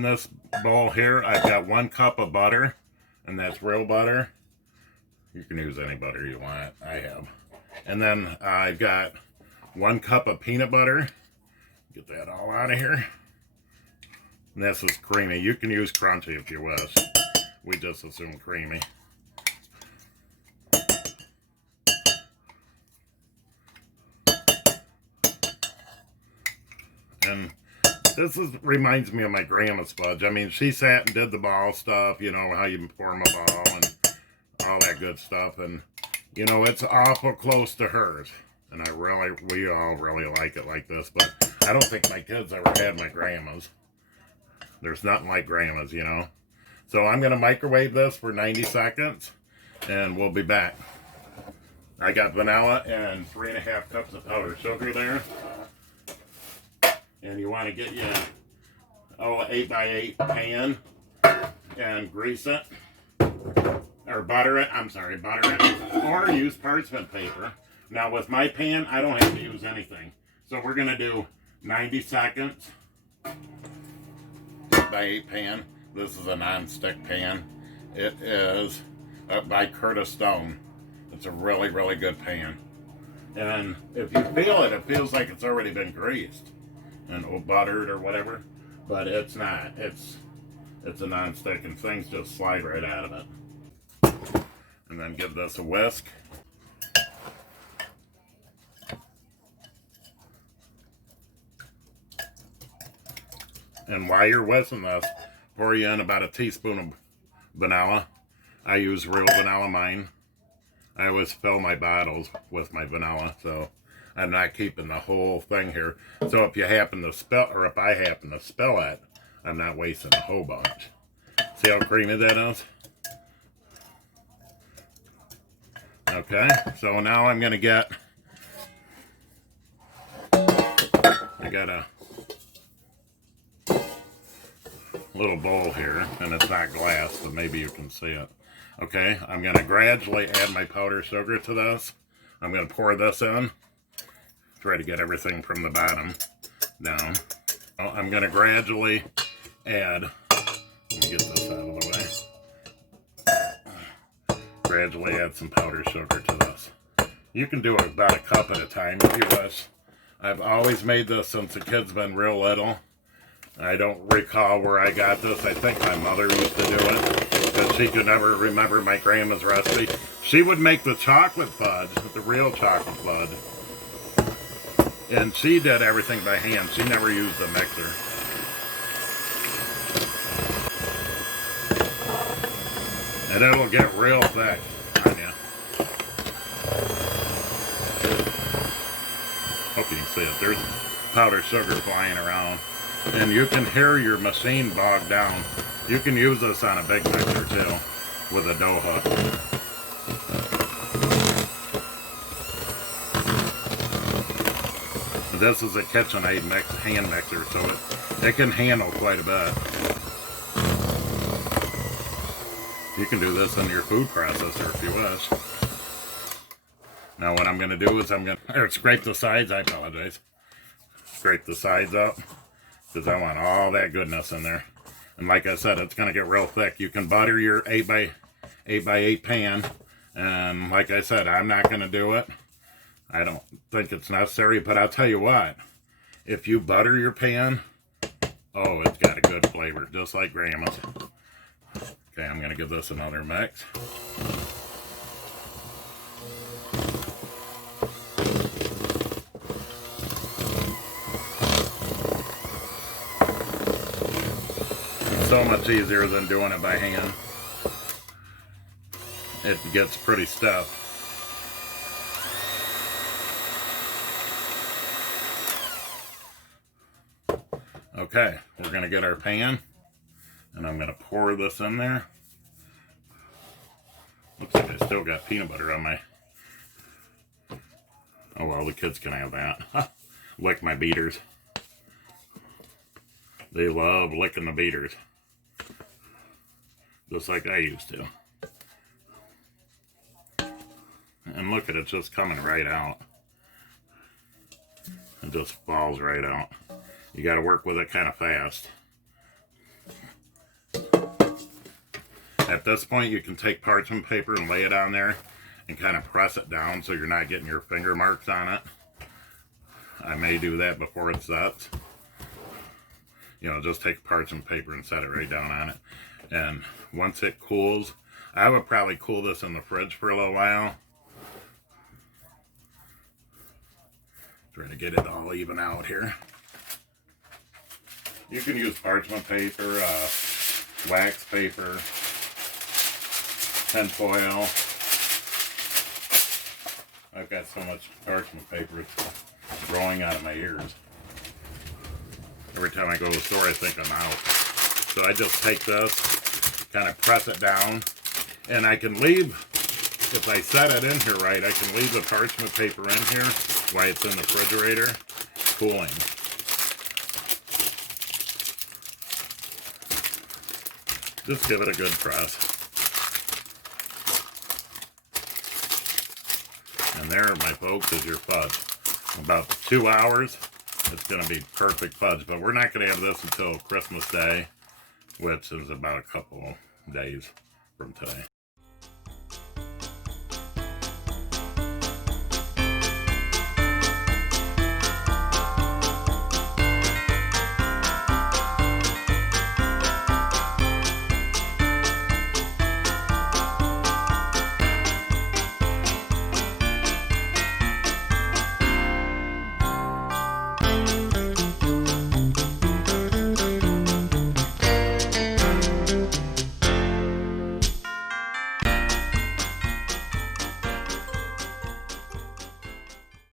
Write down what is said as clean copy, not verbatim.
in this bowl here, I've got 1 cup of butter, and that's real butter. You can use any butter you want. I have. And then I've got 1 cup of peanut butter. Get that all out of here. And this is creamy. You can use crunchy if you wish. We just assume creamy. And this reminds me of my grandma's fudge. I mean, she sat and did the ball stuff, you know, how you form a ball and all that good stuff. And, you know, it's awful close to hers. And we all really like it like this. But I don't think my kids ever had my grandma's. There's nothing like grandma's, you know. So I'm going to microwave this for 90 seconds. And we'll be back. I got vanilla and 3.5 cups of powdered sugar there. And you want to get you an 8x8 pan and grease it. Or butter it. I'm sorry, butter it. Or use parchment paper. Now with my pan, I don't have to use anything. So we're going to do 90 seconds. 8x8 pan. This is a non-stick pan. It is by Curtis Stone. It's a really, really good pan. And if you feel it, it feels like it's already been greased and buttered or whatever, but it's not. It's a non-stick and things just slide right out of it. And then give this a whisk. And while you're whisking this, pour you in about a teaspoon of vanilla. I use real vanilla mine. I always fill my bottles with my vanilla, so I'm not keeping the whole thing here. So if you happen to spill, or if I happen to spill it, I'm not wasting a whole bunch. See how creamy that is? Okay, so now I'm going to get, I got a little bowl here, and it's not glass, but maybe you can see it. Okay, I'm going to gradually add my powdered sugar to this. I'm going to pour this in. Try to get everything from the bottom down. I'm going to gradually add, let me get this out of the way. Gradually add some powdered sugar to this. You can do about a cup at a time if you wish. I've always made this since the kid's been real little. I don't recall where I got this. I think my mother used to do it, because she could never remember my grandma's recipe. She would make the chocolate fudge, the real chocolate fudge. And she did everything by hand. She never used a mixer. And it'll get real thick on you. Hope you can see it. There's powdered sugar flying around. And you can hear your machine bog down. You can use this on a big mixer too, with a dough hook. This is a KitchenAid hand mixer, so it can handle quite a bit. You can do this in your food processor if you wish. Now what I'm going to do is I'm going to scrape the sides. I apologize. Scrape the sides up, because I want all that goodness in there. And like I said, it's going to get real thick. You can butter your 8x8 pan. And like I said, I'm not going to do it. I don't think it's necessary, but I'll tell you what. If you butter your pan, oh, it's got a good flavor, just like grandma's. Okay, I'm going to give this another mix. It's so much easier than doing it by hand. It gets pretty stiff. Okay, we're going to get our pan, and I'm going to pour this in there. Looks like I still got peanut butter on my... Oh well, the kids can have that. Lick my beaters. They love licking the beaters. Just like I used to. And look at it, just coming right out. It just falls right out. You got to work with it kind of fast. At this point, you can take parchment paper and lay it on there and kind of press it down so you're not getting your finger marks on it. I may do that before it sets. You know, just take parchment paper and set it right down on it. And once it cools, I would probably cool this in the fridge for a little while. Try to get it all even out here. You can use parchment paper, wax paper, tin foil. I've got so much parchment paper, it's growing out of my ears. Every time I go to the store, I think I'm out. So I just take this, kind of press it down, and I can leave, if I set it in here right, I can leave the parchment paper in here while it's in the refrigerator, cooling. Just give it a good press. And there, my folks, is your fudge. About 2 hours, it's going to be perfect fudge. But we're not going to have this until Christmas Day, which is about a couple days from today.